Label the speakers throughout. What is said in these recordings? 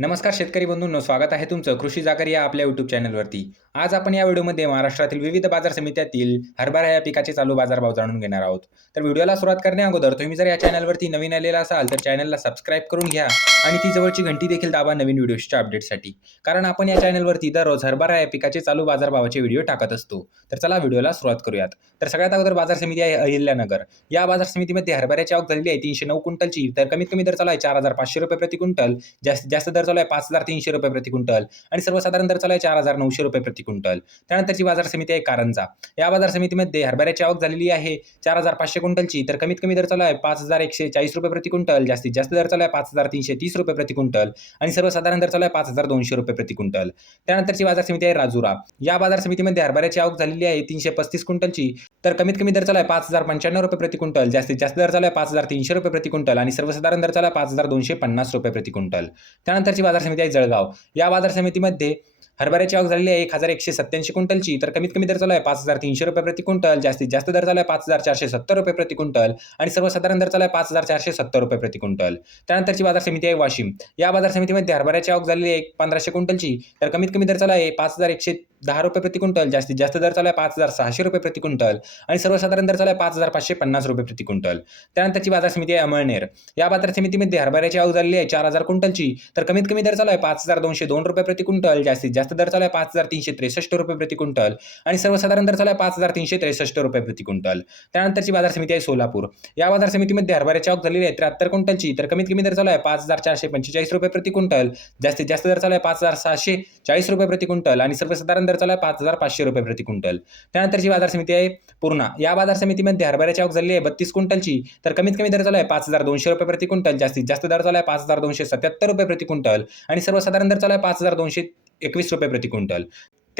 Speaker 1: नमस्कार शेतकरी बंधूंनो स्वागत आहे तुमचं कृषी जागर या आपल्या यूट्यूब चॅनलवरती आज आपण या व्हिडिओमध्ये महाराष्ट्रातील विविध बाजार समित्यातील हरभरा या पिकाचे चालू बाजारभाव जाणून घेणार आहोत. तर व्हिडिओला सुरुवात करण्या अगोदर तुम्ही जर या चॅनलवरती नवीन आलेला असाल तर चॅनलला सबस्क्राईब करून घ्या आणि ती जवळची घंटी देखील दाबा नवीन व्हिडिओच्या अपडेटसाठी. कारण आपण या चॅनलवरती दररोज हरभरा या पिकाचे चालू बाजारभावाचे व्हिडिओ टाकत असतो. तर चला व्हिडिओला सुरुवात करूयात. तर सगळ्यात अगोदर बाजार समिती आहे अहिल्यानगर. या बाजार समितीमध्ये हरभऱ्याची आवक झालेली आहे तीनशे नऊ क्विंटलची. तर कमीत कमी दर चालू आहे चार हजार पाचशे रुपये प्रति क्विंटल. जास्त जास्त दर चालू आहे पाच हजार तीनशे रुपये प्रति क्विंटल. आणि सर्वसाधारण दर चालू आहे चार हजार नऊशे रुपये प्रति क्विंटल. त्यानंतरची बाजार समिती आहे कारंजा. या बाजार समितीमध्ये हरभऱ्याची आवक झालेली आहे. चार हजार पाचशे क्विंटलची. तर कमीत कमी दर चालू आहे पाच हजार एकशे चाळीस रुपये प्रति क्विंटल. जास्तीत जास्त दर चालू आहे पाच हजार तीनशे तीस रुपये प्रति क्विंटल. आणि सर्वसाधारण दर चालू आहे पाच हजार दोनशे रुपये प्रति क्विंटल. त्यानंतरची बाजार समिती आहे राजुरा. या बाजार समितीमध्ये हरभऱ्याची आवक झालेली आहे तीनशे पस्तीस क्विंटलची. तर कमीत कमी दर चालू आहे पाच हजार पंच्याण्णव रुपये प्रति क्विंटल. जास्तीत जास्त दर चालू आहे पाच हजार तीनशे रुपये प्रति क्विंटल. आणि सर्वसाधारण दर चालू आहे पाच हजार दोनशे पन्नास रुपये प्रति क्विंटल. त्यानंतरची बाजार समिती आहे जळगाव. या बाजार समितीमध्ये हरभऱ्याची आवक झालेली आहे. एक हजार एकशे सत्त्याऐंशी क्विंटलची. तर कमीत कमी दर चालू आहे पाच हजार तीनशे रुपये प्रति क्विंटल. जास्तीत जास्त दर चालू आहे पाच हजार चारशे सत्तर रुपये प्रति क्विंटल. आणि सर्वसाधारण दर चालू आहे पाच हजार चारशे सत्तर रुपये प्रति क्विंटल. त्यानंतरची बाजार समिती आहे वाशिम. या बाजार समितीमध्ये हरभऱ्याची आवक झालेली आहे एक पंधराशे क्विंटलची. तर कमीत कमी दर चालू आहे पाच हजार एकशे दहा रुपये प्रति क्विंटल जास्तीत जास्त दर चालू आहे पाच हजार सहाशे रुपये प्रति क्विंटल आणि सर्वसाधारण दर चालू आहे पाच हजार पाचशे पन्नास रुपये प्रति क्विंटल. त्यानंतरची बाजार समिती आहे अमळनेर. या बाजार समितीमध्ये हरभऱ्याची आवक झालेली आहे चार हजार क्विंटलची. तर कमीत कमी दर चालू आहे पाच हजार दोनशे दोन रुपये प्रति क्विंटल जास्तीत जास्त दर चालू आहे पाच हजार तीनशे त्रेसष्ट रुपये प्रति क्विंटल आणि सर्वसाधारण दर चालू आहे पाच हजार तीनशे त्रेसष्ट रुपये प्रति क्विंटल. त्यानंतरची बाजार समिती आहे सोलापूर. या बाजार समितीमध्ये हरभऱ्याची आवक झालेली आहे त्र्याहत्तर क्विंटलची. तर कमीत कमी दर चालू आहे पाच हजार चारशे पंचेचाळीस रुपये प्रति क्विंटल जास्तीत जास्त दर चालू आहे पाच हजार सहाशे चाळीस रुपये प्रति क्विंटल आणि सर्वसाधारण दर चालू आहे पाच हजार पाचशे रुपये प्रति क्विंटल. त्यानंतरची बाजार समिती आहे पूर्णा. या बाजार समितीमध्ये हरभऱ्याची आवक झाली आहे बत्तीस क्विंटलची. तर कमीत कमी दर चालू आहे पाच हजार दोनशे रुपये प्रति क्विंटल. जास्तीत जास्त दर चालू आहे पाच हजार दोनशे सत्याहत्तर रुपये प्रति क्विंटल. आणि सर्वसाधारण दर चालू आहे पाच हजार दोनशे एकवीस रुपये प्रति क्विंटल.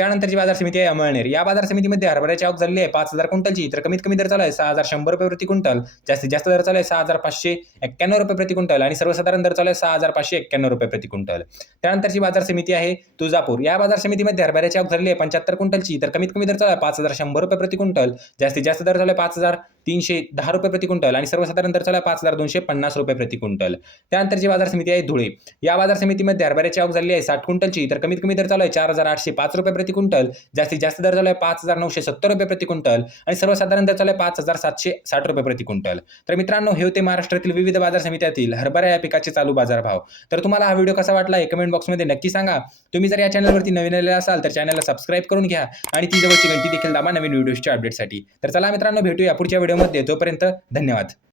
Speaker 1: त्यानंतरची बाजार समिती आहे अमळनेर. या बाजार समितीमध्ये हरभऱ्याची आवक झालेली आहे. पाच हजार क्विंटलची. तर कमीत कमी दर चालू आहे सहा हजार शंभर रुपये प्रति क्विंटल. जास्तीत जास्त दर चालू आहे सहा हजार पाचशे एक्क्याण्णव रुपये प्रति क्विंटल. आणि सर्वसाधारण दर चालू आहे सहा हजार पाचशे एक्क्याण्णव रुपये प्रति क्विंटल. त्यानंतरची बाजार समिती आहे तुळजापूर. या बाजार समितीमध्ये हरभऱ्याची आवक झालेली आहे पंच्याहत्तर क्विंटलची. तर कमीत कमी दर चालू आहे पाच हजार शंभर रुपये प्रति क्विंटल. जास्तीत जास्त दर चालू आहे पाच हजार तीनशे दहा रुपये प्रति क्विंटल आणि सर्वसाधारण दर चालू आहे पाच हजार दोनशे पन्नास रुपये प्रति क्विंटल. त्यानंतर जी बाजार समिती आहे धुळे. या बाजार समितीमध्ये हरभऱ्याची आवक झालेली आहे साठ क्विंटलची. तर कमीत कमी दर चालू आहे चार हजार आठशे पाच रुपये प्रति क्विंटल. जास्तीत जास्त दर चालू आहे पाच हजार नऊशे सत्तर रुपये प्रति क्विंटल. आणि सर्वसाधारण दर चालू आहे पाच हजार सातशे साठ रुपये प्रति क्विंटल. तर मित्रांनो हे होते महाराष्ट्रातील विविध बाजार समित्यातील हरभरा या पिकाचे चालू बाजारभाव तर तुम्हाला हा व्हिडिओ कसा वाटला आहे कमेंट बॉक्समध्ये नक्की सांगा. तुम्ही जर या चॅनलवरती नवीन आलेला असाल तर चॅनलला सबस्क्राईब करून घ्या आणि ती जवळची घंटी देखील दाबा नवीन व्हिडिओच्या अपडेटसाठी तर चला मित्रांनो भेटूया पुढच्या व्हिडिओ व्हिडिओमध्ये तोपर्यंत धन्यवाद.